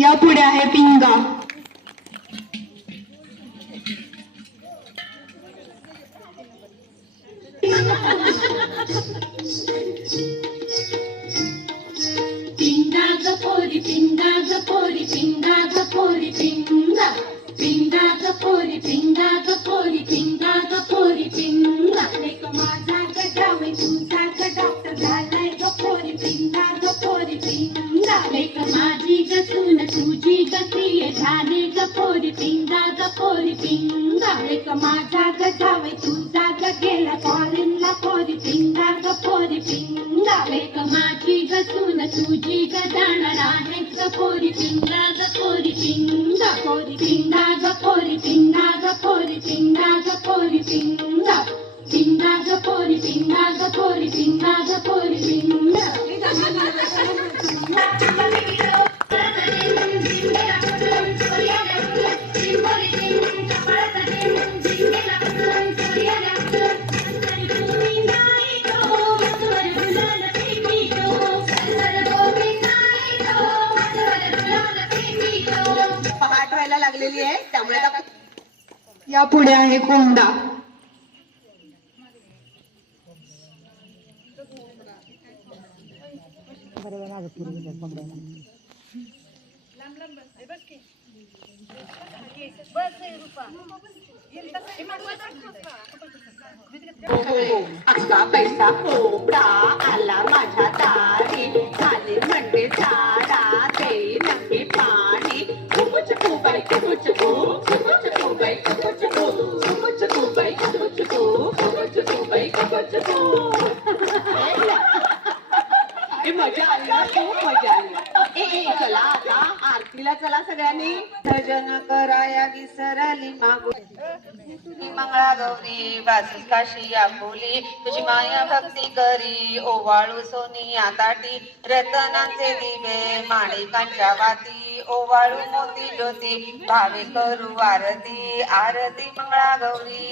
यापुढे आहे पिंगा. पिंगा ग पोरी पिंगा ग पोरी पिंगा ग पोरी पिंगा पिंगा ग पोरी पिंगा ग पोरी पिंगा ग पोरी पिंगा लेक माझा गजावे तुझा ग डॉक्टर झालाय ग पोरी पिंगा ग पोरी पिंगा लेक माझी ग सून तुझी गती झाली ग पोरी पिंगा ग पोरी पिंगा लेक माझा गजावे तुझा ग गेला फॉरेनला पोरी पिंगा ग पोरी पिंगा लेक माझी ग सून तुझी ग जाणार आहे ग पोरी पिंगा ग पोरी पिंगा ग पोरी पिंगा ग पोरी पिंगा ग पोरी पिंगा पिंगा ग पोरी पिंगा ग पोरी पिंगा ग पोरी पिंगा पहाट व्हायला लागलेली आहे त्यामुळे यापुढे आहे कोंडा. असा पैसा कोबडा आला माझ्या दारी झाले म्हणते झाडा ते नक्की पाणी चुकू बाई चुकू बाई चुकू बाई मजा आली ना, खूप मजा आली. चला आता आरतीला चला सगळ्यांनी. भजन कराया विसरली मागू मंगळा गौरी वासी काशी आपुली तुझी माया भक्ती करी ओवाळू सोनी आताटी रतनांचे दिवे माणिकांच्या वाती ओवाळू मोती ज्योती भावे करू आरती आरती मंगळा गौरी.